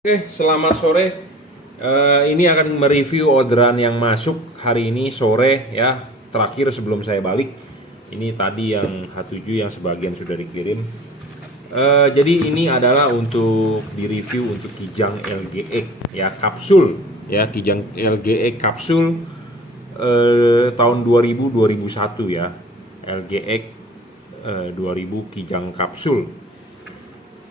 Oke, selamat sore. Ini akan mereview orderan yang masuk hari ini sore ya, terakhir sebelum saya balik. Ini tadi yang H7 yang sebagian sudah dikirim. Jadi ini adalah untuk direview untuk Kijang LGE ya, kapsul ya, Kijang LGE kapsul tahun 2000-2001 ya. LGE 2000 Kijang kapsul.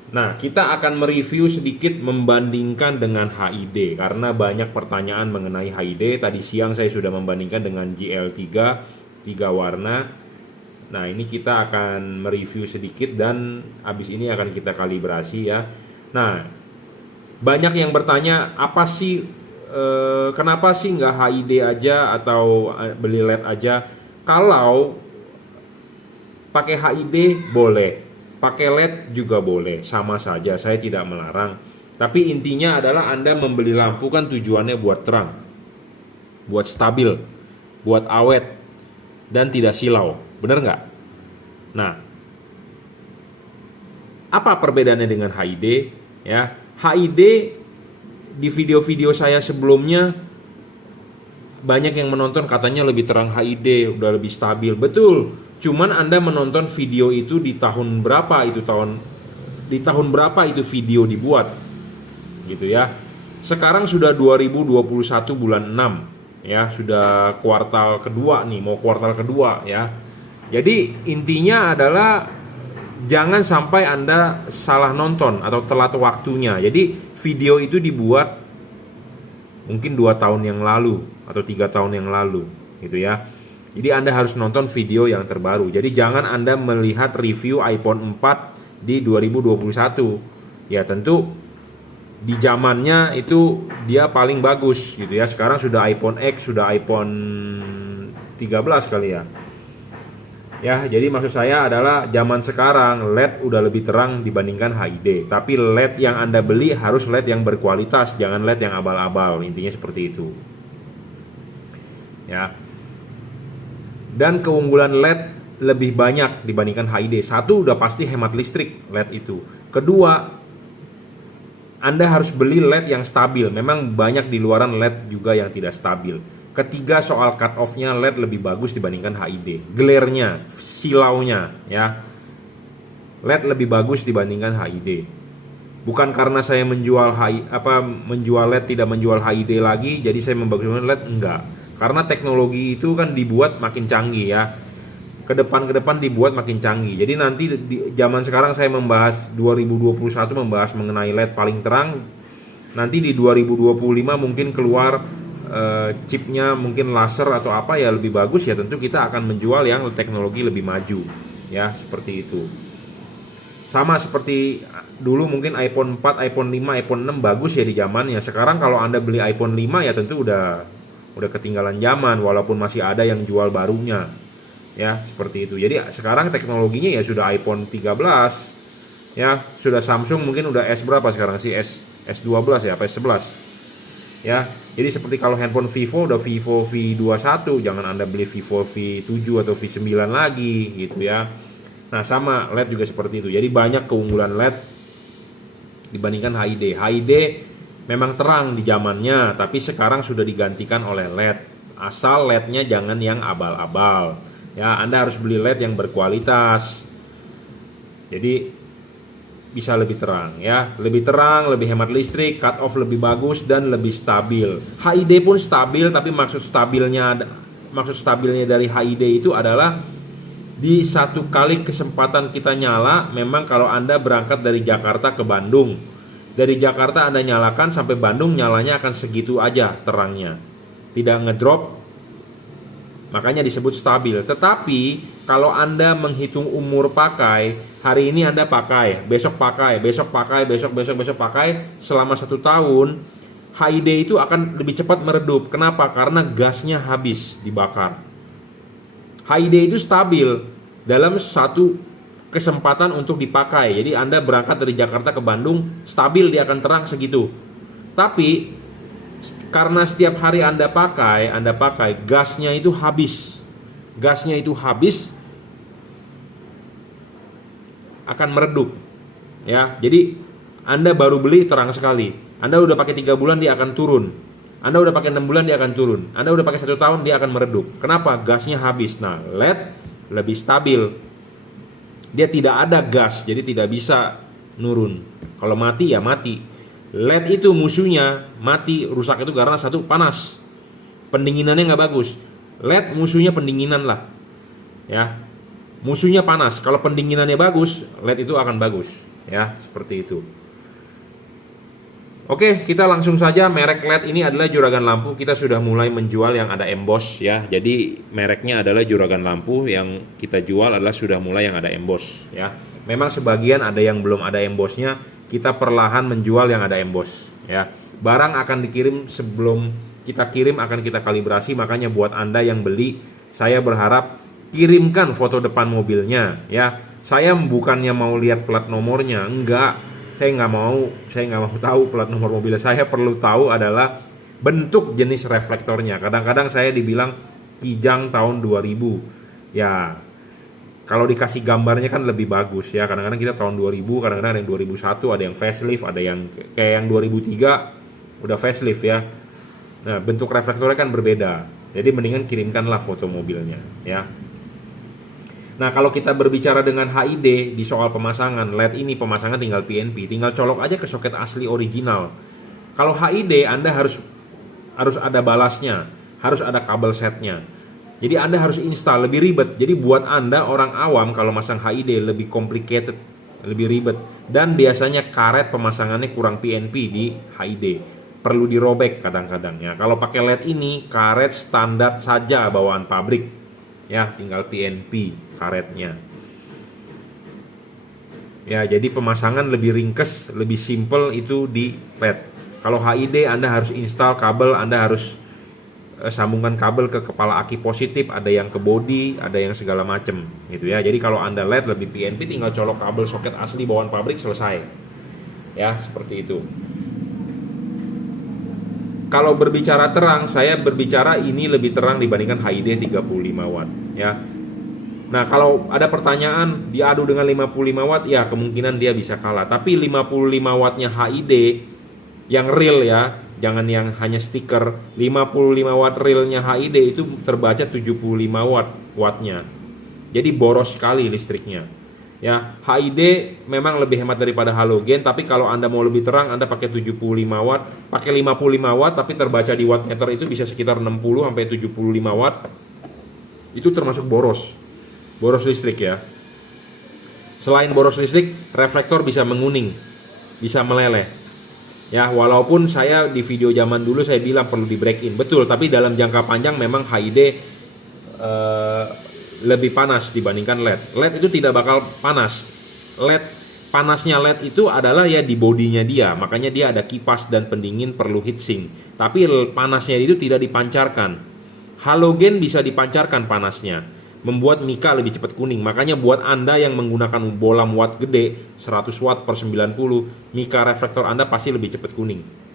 Nah, kita akan mereview sedikit membandingkan dengan HID karena banyak pertanyaan mengenai HID. Tadi siang saya sudah membandingkan dengan GL3 3 warna. Nah, ini kita akan mereview sedikit dan habis ini akan kita kalibrasi ya. Nah, banyak yang bertanya apa sih kenapa sih nggak HID aja atau beli LED aja? Kalau pakai HID boleh, pakai LED juga boleh, sama saja, saya tidak melarang. Tapi intinya adalah Anda membeli lampu kan tujuannya buat terang, buat stabil, buat awet, dan tidak silau, bener nggak? Nah, apa perbedaannya dengan HID? Ya, HID di video-video saya sebelumnya banyak yang menonton katanya lebih terang HID, udah lebih stabil. Betul. Cuman Anda menonton video itu di tahun berapa berapa itu video dibuat. Gitu ya. Sekarang sudah 2021 bulan 6 ya, sudah kuartal kedua nih, mau kuartal kedua ya. Jadi intinya adalah jangan sampai Anda salah nonton atau telat waktunya. Jadi video itu dibuat mungkin 2 tahun yang lalu atau 3 tahun yang lalu gitu ya. Jadi Anda harus nonton video yang terbaru. Jadi jangan Anda melihat review iPhone 4 di 2021. Ya tentu di zamannya itu dia paling bagus gitu ya. Sekarang sudah iPhone X, sudah iPhone 13 kali ya. Ya, jadi maksud saya adalah zaman sekarang LED udah lebih terang dibandingkan HID. Tapi LED yang Anda beli harus LED yang berkualitas, jangan LED yang abal-abal. Intinya seperti itu. Ya. Dan keunggulan LED lebih banyak dibandingkan HID. Satu, udah pasti hemat listrik LED itu. Kedua, Anda harus beli LED yang stabil. Memang banyak di luaran LED juga yang tidak stabil. Ketiga, soal cut off-nya LED lebih bagus dibandingkan HID. Glare-nya, silaunya ya. LED lebih bagus dibandingkan HID. Bukan karena saya menjual LED tidak menjual HID lagi, jadi saya membaguskan LED, enggak. Karena teknologi itu kan dibuat makin canggih ya. Ke depan dibuat makin canggih. Jadi nanti di zaman sekarang saya membahas 2021 membahas mengenai LED paling terang. Nanti di 2025 mungkin keluar chipnya mungkin laser atau apa ya lebih bagus ya, tentu kita akan menjual yang teknologi lebih maju ya, seperti itu. Sama seperti dulu mungkin iPhone 4, iPhone 5, iPhone 6 bagus ya di zamannya. Sekarang kalau Anda beli iPhone 5 ya tentu udah ketinggalan zaman walaupun masih ada yang jual barunya. Ya, seperti itu. Jadi sekarang teknologinya ya sudah iPhone 13. Ya, sudah Samsung mungkin udah S berapa sekarang sih? S12 ya, apa S11. Ya, jadi seperti kalau handphone Vivo udah Vivo V21, jangan Anda beli Vivo V7 atau V9 lagi gitu ya. Nah, sama LED juga seperti itu. Jadi banyak keunggulan LED dibandingkan HID. HID memang terang di zamannya, tapi sekarang sudah digantikan oleh LED. Asal LED-nya jangan yang abal-abal. Ya, Anda harus beli LED yang berkualitas. Jadi bisa lebih terang ya, lebih terang, lebih hemat listrik, cut off lebih bagus dan lebih stabil. HID pun stabil, tapi maksud stabilnya dari HID itu adalah di satu kali kesempatan kita nyala. Memang kalau Anda berangkat dari Jakarta ke Bandung, dari Jakarta Anda nyalakan sampai Bandung, nyalanya akan segitu aja terangnya, tidak ngedrop, makanya disebut stabil. Tetapi kalau Anda menghitung umur pakai, hari ini Anda pakai, besok pakai, besok pakai, selama 1 tahun, HID itu akan lebih cepat meredup. Kenapa? Karena gasnya habis dibakar. HID itu stabil dalam satu kesempatan untuk dipakai. Jadi Anda berangkat dari Jakarta ke Bandung, stabil dia akan terang segitu. Tapi karena setiap hari Anda pakai, gasnya itu habis. Gasnya itu habis, akan meredup. Ya, jadi Anda baru beli terang sekali. Anda udah pakai 3 bulan dia akan turun. Anda udah pakai 6 bulan dia akan turun. Anda udah pakai 1 tahun dia akan meredup. Kenapa? Gasnya habis. Nah, LED lebih stabil. Dia tidak ada gas, jadi tidak bisa nurun. Kalau mati ya mati. LED itu musuhnya mati, rusak itu karena satu, panas. Pendinginannya nggak bagus. LED musuhnya pendinginan lah. Ya. Musuhnya panas. Kalau pendinginannya bagus, LED itu akan bagus. Ya, seperti itu. Oke, kita langsung saja. Merek LED ini adalah juragan lampu. Kita sudah mulai menjual yang ada emboss ya. Jadi mereknya adalah juragan lampu. Yang kita jual adalah sudah mulai yang ada emboss ya. Memang sebagian ada yang belum ada embossnya. Kita perlahan menjual yang ada emboss ya. Barang akan dikirim sebelum kita kirim akan kita kalibrasi. Makanya buat Anda yang beli, saya berharap kirimkan foto depan mobilnya ya. Saya bukannya mau lihat plat nomornya, enggak. Saya nggak mau tahu plat nomor mobil. Saya perlu tahu adalah bentuk jenis reflektornya. Kadang-kadang saya dibilang Kijang tahun 2000. Ya, kalau dikasih gambarnya kan lebih bagus ya. Kadang-kadang kita tahun 2000, kadang-kadang ada yang 2001, ada yang facelift, ada yang kayak yang 2003 udah facelift ya. Nah, bentuk reflektornya kan berbeda. Jadi mendingan kirimkanlah foto mobilnya ya. Nah, kalau kita berbicara dengan HID di soal pemasangan, LED ini pemasangan tinggal PNP, tinggal colok aja ke soket asli original. Kalau HID Anda harus ada balasnya, harus ada kabel setnya. Jadi Anda harus install, lebih ribet. Jadi buat Anda orang awam kalau masang HID lebih complicated, lebih ribet. Dan biasanya karet pemasangannya kurang PNP di HID. Perlu dirobek kadang-kadang ya. Kalau pakai LED ini karet standar saja bawaan pabrik. Ya, tinggal PNP karetnya. Ya, jadi pemasangan lebih ringkes, lebih simple itu di LED. Kalau HID Anda harus install kabel, Anda harus sambungkan kabel ke kepala aki positif, ada yang ke body, ada yang segala macam gitu ya. Jadi kalau Anda LED lebih PNP, tinggal colok kabel soket asli bawaan pabrik, selesai. Ya, seperti itu. Kalau berbicara terang, saya berbicara ini lebih terang dibandingkan HID 35 watt ya. Nah, kalau ada pertanyaan diadu dengan 55 watt ya kemungkinan dia bisa kalah. Tapi 55 wattnya HID yang real ya, jangan yang hanya stiker. 55 watt realnya HID itu terbaca 75 wattnya. Jadi boros sekali listriknya. Ya, HID memang lebih hemat daripada halogen, tapi kalau Anda mau lebih terang Anda pakai 75 watt, pakai 55 watt tapi terbaca di wattmeter itu bisa sekitar 60 sampai 75 watt. Itu termasuk boros. Boros listrik ya. Selain boros listrik, reflektor bisa menguning, bisa meleleh. Ya, walaupun saya di video zaman dulu saya bilang perlu di break in, betul, tapi dalam jangka panjang memang HID lebih panas dibandingkan LED. LED itu tidak bakal panas. Panasnya LED itu adalah ya di bodinya dia, makanya dia ada kipas dan pendingin perlu heatsink. Tapi panasnya itu tidak dipancarkan. Halogen bisa dipancarkan panasnya, membuat mika lebih cepat kuning. Makanya buat Anda yang menggunakan bolam watt gede 100 watt per 90, mika reflektor Anda pasti lebih cepat kuning.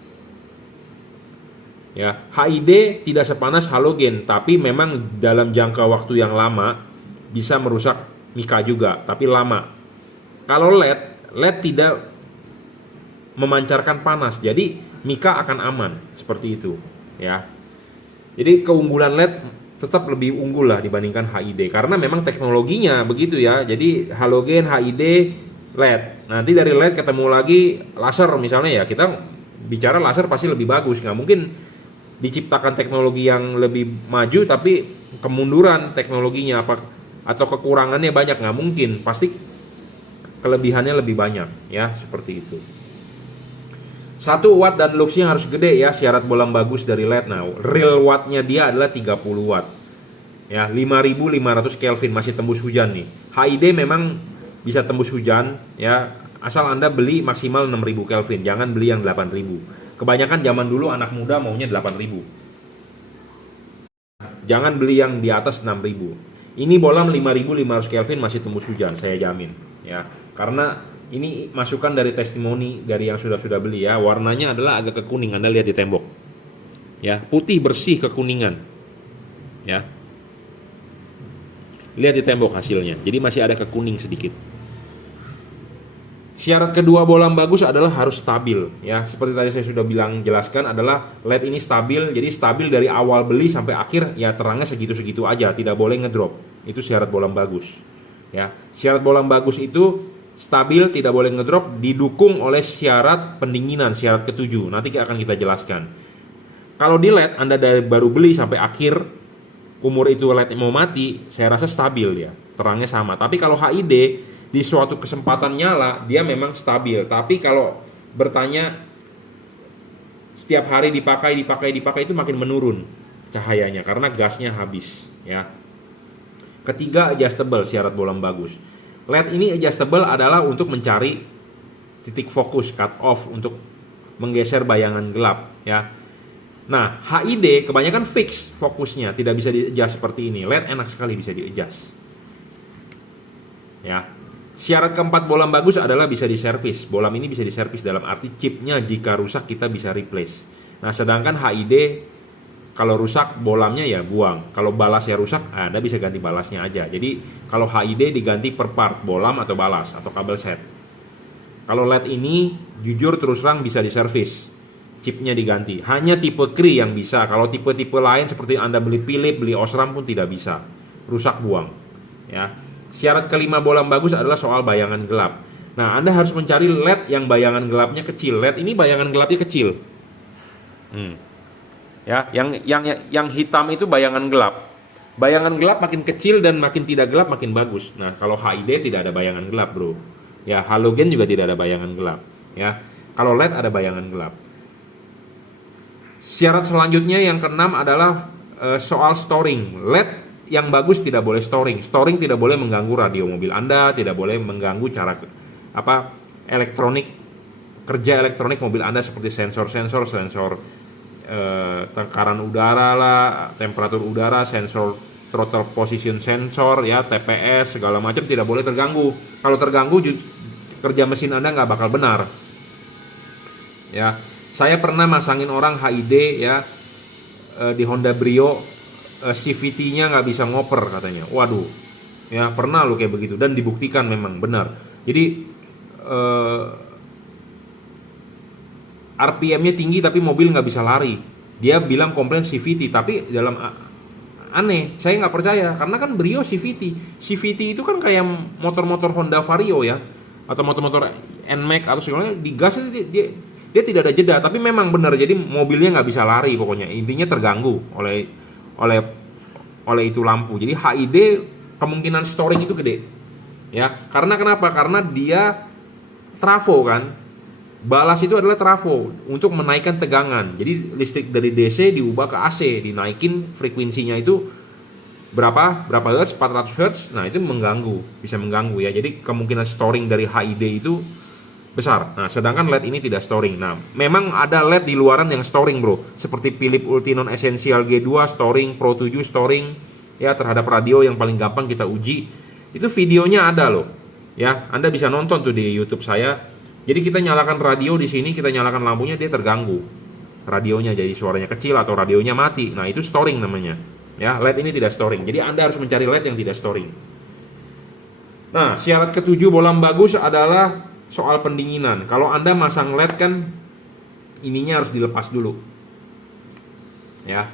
Ya, HID tidak sepanas halogen, tapi memang dalam jangka waktu yang lama bisa merusak mika juga, tapi lama. Kalau LED tidak memancarkan panas, jadi mika akan aman seperti itu, ya. Jadi keunggulan LED tetap lebih unggul lah dibandingkan HID karena memang teknologinya begitu ya. Jadi halogen, HID, LED. Nanti dari LED ketemu lagi laser misalnya ya, kita bicara laser pasti lebih bagus, nggak mungkin diciptakan teknologi yang lebih maju tapi kemunduran teknologinya apa atau kekurangannya banyak, nggak mungkin, pasti kelebihannya lebih banyak ya, seperti itu. 1 watt dan luxnya harus gede ya, syarat bolam bagus dari LED. Nah, real wattnya dia adalah 30 watt ya, 5500 Kelvin, masih tembus hujan nih. HID memang bisa tembus hujan ya, asal Anda beli maksimal 6000 Kelvin, jangan beli yang 8000. Kebanyakan zaman dulu anak muda maunya 8000. Jangan beli yang di atas 6000. Ini bolam 5500 Kelvin masih tembus hujan, saya jamin ya. Karena ini masukan dari testimoni dari yang sudah beli ya. Warnanya adalah agak kekuning, Anda lihat di tembok. Ya, putih bersih kekuningan. Ya. Lihat di tembok hasilnya. Jadi masih ada kekuning sedikit. Syarat kedua bolam bagus adalah harus stabil ya. Seperti tadi saya sudah jelaskan adalah LED ini stabil. Jadi stabil dari awal beli sampai akhir ya, terangnya segitu-segitu aja, tidak boleh ngedrop. Itu syarat bolam bagus. Ya. Syarat bolam bagus itu stabil, tidak boleh ngedrop, didukung oleh syarat pendinginan, syarat ketujuh. Nanti akan kita jelaskan. Kalau di LED Anda dari baru beli sampai akhir umur itu LED mau mati, saya rasa stabil ya. Terangnya sama. Tapi kalau HID di suatu kesempatan nyala, dia memang stabil. Tapi kalau bertanya setiap hari dipakai itu makin menurun cahayanya karena gasnya habis ya. Ketiga, adjustable, syarat bolam bagus. LED ini adjustable adalah untuk mencari titik fokus, cut off, untuk menggeser bayangan gelap ya. Nah, HID kebanyakan fix fokusnya, tidak bisa di-adjust seperti ini. LED enak sekali bisa di-adjust ya. Syarat keempat bolam bagus adalah bisa diservis. Bolam ini bisa diservis dalam arti chipnya jika rusak kita bisa replace. Nah, sedangkan HID kalau rusak bolamnya ya buang. Kalau balasnya rusak, Anda bisa ganti balasnya aja. Jadi kalau HID diganti per part, bolam atau balas atau kabel set. Kalau LED ini jujur terus terang bisa diservis, chipnya diganti. Hanya tipe Cree yang bisa. Kalau tipe-tipe lain seperti Anda beli Philips, beli Osram pun tidak bisa. Rusak buang. Ya. Syarat kelima bolam bagus adalah soal bayangan gelap. Nah, Anda harus mencari LED yang bayangan gelapnya kecil. LED ini bayangan gelapnya kecil. Ya, yang hitam itu bayangan gelap. Bayangan gelap makin kecil dan makin tidak gelap makin bagus. Nah, kalau HID tidak ada bayangan gelap, bro. Ya, halogen juga tidak ada bayangan gelap. Ya, kalau LED ada bayangan gelap. Syarat selanjutnya yang keenam adalah soal storing. LED yang bagus tidak boleh storing. Storing tidak boleh mengganggu radio mobil Anda, tidak boleh mengganggu cara kerja elektronik mobil Anda seperti sensor tekanan udara lah, temperatur udara, sensor throttle position sensor ya, TPS segala macam tidak boleh terganggu. Kalau terganggu kerja mesin Anda nggak bakal benar. Ya, saya pernah masangin orang HID ya di Honda Brio. CVT-nya nggak bisa ngoper katanya. Waduh, ya pernah lo kayak begitu dan dibuktikan memang benar. Jadi RPM-nya tinggi tapi mobil nggak bisa lari. Dia bilang komplain CVT, tapi dalam aneh, saya nggak percaya karena kan Brio CVT. CVT itu kan kayak motor-motor Honda Vario ya, atau motor-motor NMAX atau segala macam, di gas dia tidak ada jeda, tapi memang benar. Jadi mobilnya nggak bisa lari pokoknya. Intinya terganggu oleh itu lampu. Jadi HID kemungkinan storing itu gede. Ya, karena kenapa? Karena dia trafo kan. Balas itu adalah trafo untuk menaikkan tegangan. Jadi listrik dari DC diubah ke AC, dinaikin frekuensinya itu berapa Hz, 400 Hz. Nah, itu bisa mengganggu ya. Jadi kemungkinan storing dari HID itu besar. Nah, sedangkan LED ini tidak storing. Nah, memang ada LED di luaran yang storing, bro. Seperti Philips Ultinon Essential G2 storing, Pro 7 storing ya, terhadap radio yang paling gampang kita uji. Itu videonya ada loh. Ya, Anda bisa nonton tuh di YouTube saya. Jadi kita nyalakan radio di sini, kita nyalakan lampunya, dia terganggu. Radionya jadi suaranya kecil atau radionya mati. Nah, itu storing namanya. Ya, LED ini tidak storing. Jadi Anda harus mencari LED yang tidak storing. Nah, syarat ketujuh bolam bagus adalah soal pendinginan. Kalau Anda masang LED kan ininya harus dilepas dulu. Ya.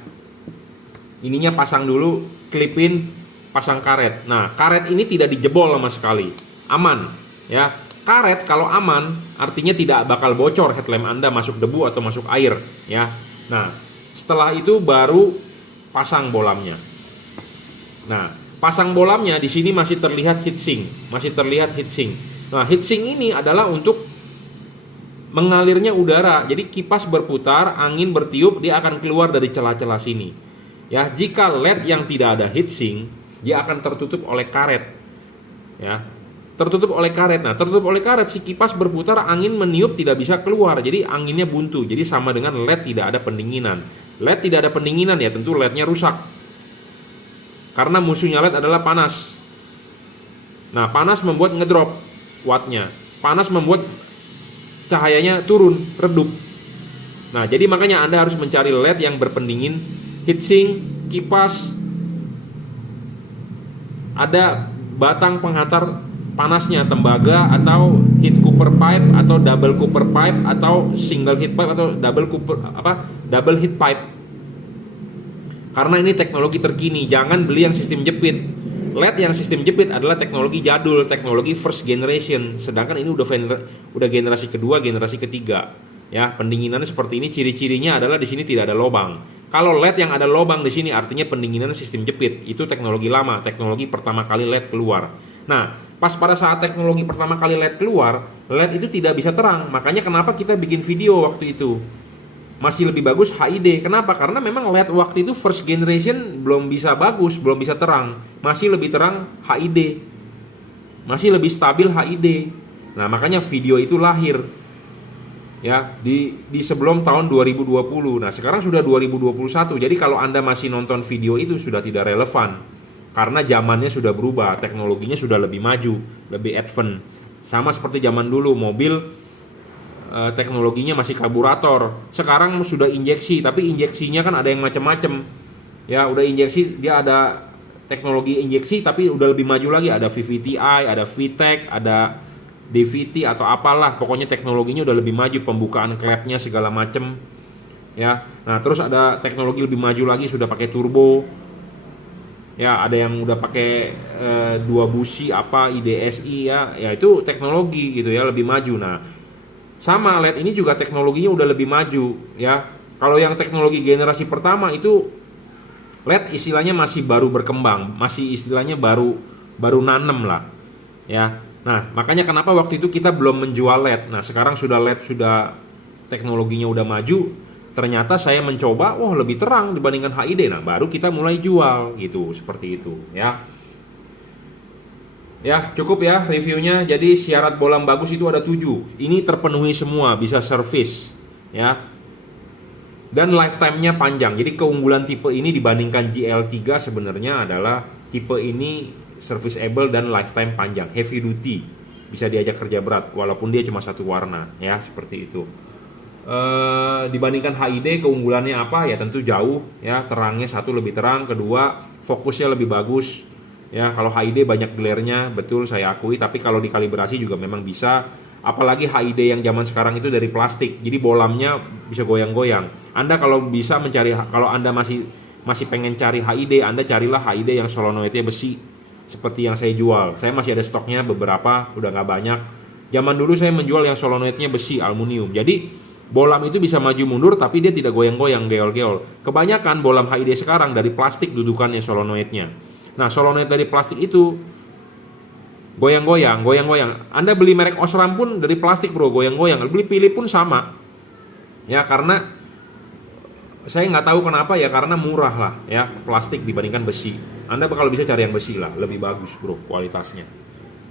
Ininya pasang dulu, klipin, pasang karet. Nah, karet ini tidak dijebol sama sekali. Aman, ya. Karet kalau aman artinya tidak bakal bocor headlamp Anda masuk debu atau masuk air, ya. Nah, setelah itu baru pasang bolamnya. Nah, pasang bolamnya di sini masih terlihat heatsink, Nah, heatsink ini adalah untuk mengalirnya udara. Jadi kipas berputar, angin bertiup, dia akan keluar dari celah-celah sini. Ya, jika LED yang tidak ada heatsink, dia akan tertutup oleh karet. Ya, tertutup oleh karet. Nah, tertutup oleh karet, si kipas berputar, angin meniup tidak bisa keluar. Jadi anginnya buntu. Jadi sama dengan LED tidak ada pendinginan. LED tidak ada pendinginan ya, tentu LED-nya rusak. Karena musuhnya LED adalah panas. Nah, panas membuat ngedrop wattnya. Panas membuat cahayanya turun, redup. Nah, jadi makanya Anda harus mencari LED yang berpendingin, heatsink, kipas, ada batang penghantar panasnya, tembaga atau heat cooper pipe atau double cooper pipe atau single heat pipe atau double heat pipe. Karena ini teknologi terkini, jangan beli yang sistem jepit. LED yang sistem jepit adalah teknologi jadul, teknologi first generation, sedangkan ini udah generasi kedua, generasi ketiga. Ya, pendinginannya seperti ini, ciri-cirinya adalah di sini tidak ada lubang. Kalau LED yang ada lubang di sini artinya pendinginan sistem jepit. Itu teknologi lama, teknologi pertama kali LED keluar. Nah, pas pada saat teknologi pertama kali LED keluar, LED itu tidak bisa terang. Makanya kenapa kita bikin video waktu itu. Masih lebih bagus HID. Kenapa? Karena memang LED waktu itu first generation belum bisa bagus, belum bisa terang. Masih lebih terang HID. Masih lebih stabil HID. Nah, makanya video itu lahir. Ya, di sebelum tahun 2020. Nah, sekarang sudah 2021. Jadi kalau Anda masih nonton video itu sudah tidak relevan. Karena zamannya sudah berubah, teknologinya sudah lebih maju, lebih advance. Sama seperti zaman dulu, mobil teknologinya masih karburator. Sekarang sudah injeksi, tapi injeksinya kan ada yang macam-macam. Ya, udah injeksi, dia ada teknologi injeksi tapi udah lebih maju lagi, ada VVTi, ada VTEC, ada DVT atau apalah, pokoknya teknologinya udah lebih maju, pembukaan klepnya segala macam. Ya. Nah, terus ada teknologi lebih maju lagi, sudah pakai turbo. Ya, ada yang udah pakai dua busi IDSI ya. Ya, itu teknologi gitu ya, lebih maju. Nah, sama LED ini juga teknologinya udah lebih maju ya. Kalau yang teknologi generasi pertama itu LED istilahnya masih baru berkembang, masih istilahnya baru nanem lah ya. Nah, makanya kenapa waktu itu kita belum menjual LED. Nah, sekarang sudah LED, sudah teknologinya udah maju, ternyata saya mencoba, wah lebih terang dibandingkan HID. Nah, baru kita mulai jual gitu, seperti itu ya. Ya, cukup ya reviewnya. Jadi syarat bolam bagus itu ada 7. Ini terpenuhi semua, bisa service ya. Dan lifetime-nya panjang. Jadi keunggulan tipe ini dibandingkan GL3 sebenarnya adalah tipe ini serviceable dan lifetime panjang, heavy duty. Bisa diajak kerja berat walaupun dia cuma satu warna ya, seperti itu. Dibandingkan HID keunggulannya apa? Ya tentu jauh ya, terangnya satu lebih terang, kedua fokusnya lebih bagus. Ya, kalau HID banyak glare-nya, betul saya akui, tapi kalau dikalibrasi juga memang bisa. Apalagi HID yang zaman sekarang itu dari plastik, jadi bolamnya bisa goyang-goyang. Anda kalau bisa mencari, kalau Anda masih pengen cari HID, Anda carilah HID yang solenoidnya besi, seperti yang saya jual. Saya masih ada stoknya beberapa, udah nggak banyak. Zaman dulu saya menjual yang solenoidnya besi, aluminium. Jadi bolam itu bisa maju mundur, tapi dia tidak goyang-goyang, geol-geol. Kebanyakan bolam HID sekarang dari plastik dudukannya solenoidnya. Nah, solenoid dari plastik itu goyang-goyang. Anda beli merek Osram pun dari plastik bro, goyang-goyang. Beli Philips pun sama. Ya, karena saya nggak tahu kenapa ya, karena murah lah ya plastik dibandingkan besi. Anda bakal bisa cari yang besi lah, lebih bagus bro kualitasnya.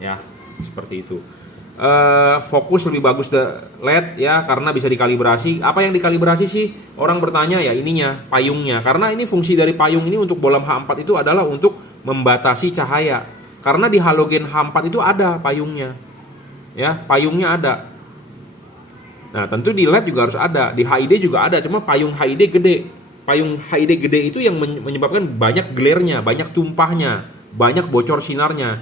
Ya, seperti itu. Fokus lebih bagus LED ya, karena bisa dikalibrasi. Apa yang dikalibrasi sih? Orang bertanya ya ininya, payungnya. Karena ini fungsi dari payung ini untuk bolam H4 itu adalah untuk membatasi cahaya. Karena di halogen H4 itu ada payungnya. Ya, payungnya ada. Nah, tentu di LED juga harus ada, di HID juga ada, cuma payung HID gede. Payung HID gede itu yang menyebabkan banyak glare-nya, banyak tumpahnya, banyak bocor sinarnya.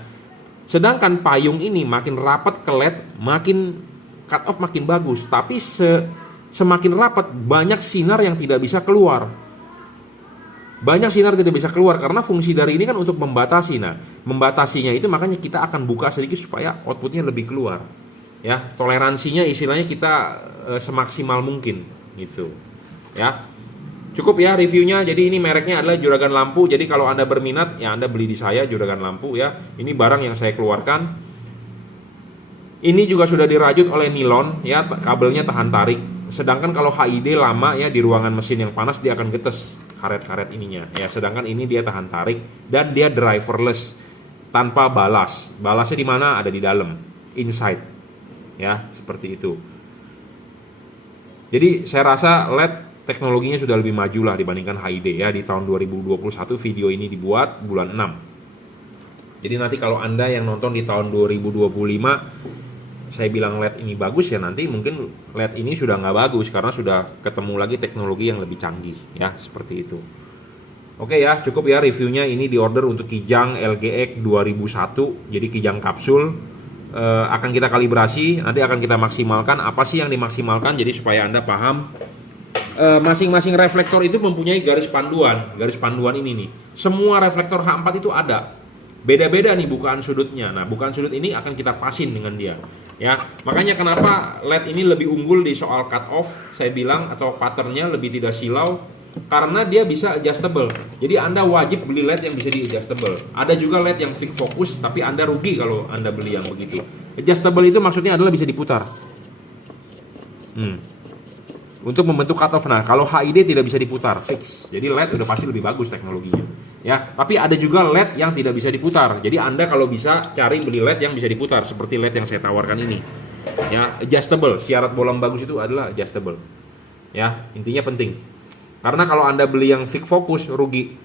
Sedangkan payung ini makin rapat ke LED, makin cut off makin bagus, tapi semakin rapat banyak sinar yang tidak bisa keluar. Banyak sinar tidak bisa keluar karena fungsi dari ini kan untuk membatasi. Nah, membatasinya itu makanya kita akan buka sedikit supaya outputnya lebih keluar. Ya, toleransinya istilahnya kita semaksimal mungkin gitu. Ya. Cukup ya reviewnya. Jadi ini mereknya adalah Juragan Lampu. Jadi kalau Anda berminat ya Anda beli di saya, Juragan Lampu ya. Ini barang yang saya keluarkan. Ini juga sudah dirajut oleh nilon ya, kabelnya tahan tarik. Sedangkan kalau HID lama ya di ruangan mesin yang panas dia akan getes karet-karet ininya ya. Sedangkan ini dia tahan tarik dan dia driverless tanpa balas. Balasnya di mana? Ada di dalam, inside. Ya, seperti itu. Jadi saya rasa LED teknologinya sudah lebih maju lah dibandingkan HID ya. Di tahun 2021 video ini dibuat bulan 6. Jadi nanti kalau Anda yang nonton di tahun 2025 saya bilang LED ini bagus ya, nanti mungkin LED ini sudah nggak bagus karena sudah ketemu lagi teknologi yang lebih canggih ya, seperti itu. Oke ya, cukup ya reviewnya. Ini diorder untuk Kijang LGX 2001, jadi Kijang kapsul. akan kita kalibrasi, nanti akan kita maksimalkan. Apa sih yang dimaksimalkan? Jadi supaya Anda paham, masing-masing reflektor itu mempunyai garis panduan. Garis panduan ini nih, semua reflektor H4 itu ada. Beda-beda nih bukaan sudutnya. Nah, bukaan sudut ini akan kita pasin dengan dia. Ya, makanya kenapa LED ini lebih unggul di soal cut off, saya bilang, atau patternnya lebih tidak silau, karena dia bisa adjustable. Jadi Anda wajib beli LED yang bisa di adjustable. Ada juga LED yang fix fokus, tapi Anda rugi kalau Anda beli yang begitu. Adjustable itu maksudnya adalah bisa diputar. Untuk membentuk cutoff. Nah, kalau HID tidak bisa diputar, fix. Jadi LED udah pasti lebih bagus teknologinya. Ya, tapi ada juga LED yang tidak bisa diputar. Jadi Anda kalau bisa cari beli LED yang bisa diputar, seperti LED yang saya tawarkan ini. Ya, adjustable. Syarat bolam bagus itu adalah adjustable. Ya, intinya penting. Karena kalau Anda beli yang fix fokus, rugi.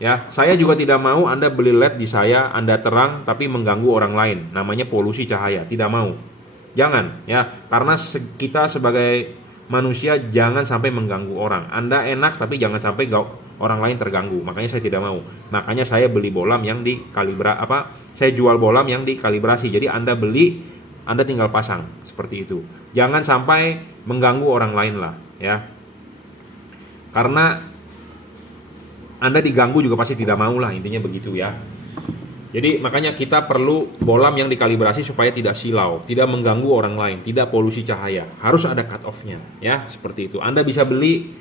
Ya, saya juga tidak mau Anda beli LED di saya, Anda terang tapi mengganggu orang lain. Namanya polusi cahaya, tidak mau. Jangan, ya. Karena kita sebagai manusia jangan sampai mengganggu orang. Anda enak tapi jangan sampai orang lain terganggu. Makanya saya tidak mau. Makanya saya beli bolam yang saya jual bolam yang dikalibrasi. Jadi Anda beli, Anda tinggal pasang seperti itu. Jangan sampai mengganggu orang lain lah, ya. Karena Anda diganggu juga pasti tidak mau lah, intinya begitu ya. Jadi makanya kita perlu bolam yang dikalibrasi supaya tidak silau, tidak mengganggu orang lain, tidak polusi cahaya. Harus ada cut off-nya, ya, seperti itu. Anda bisa beli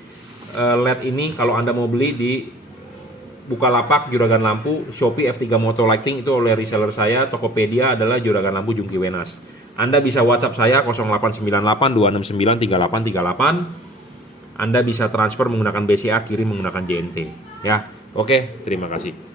LED ini kalau Anda mau beli di Bukalapak Juragan Lampu, Shopee F3 Moto Lighting itu oleh reseller saya, Tokopedia adalah Juragan Lampu Jungki Wenas. Anda bisa WhatsApp saya 0898 269 3838. Anda bisa transfer menggunakan BCA, kirim menggunakan JNT, ya. Oke, terima kasih.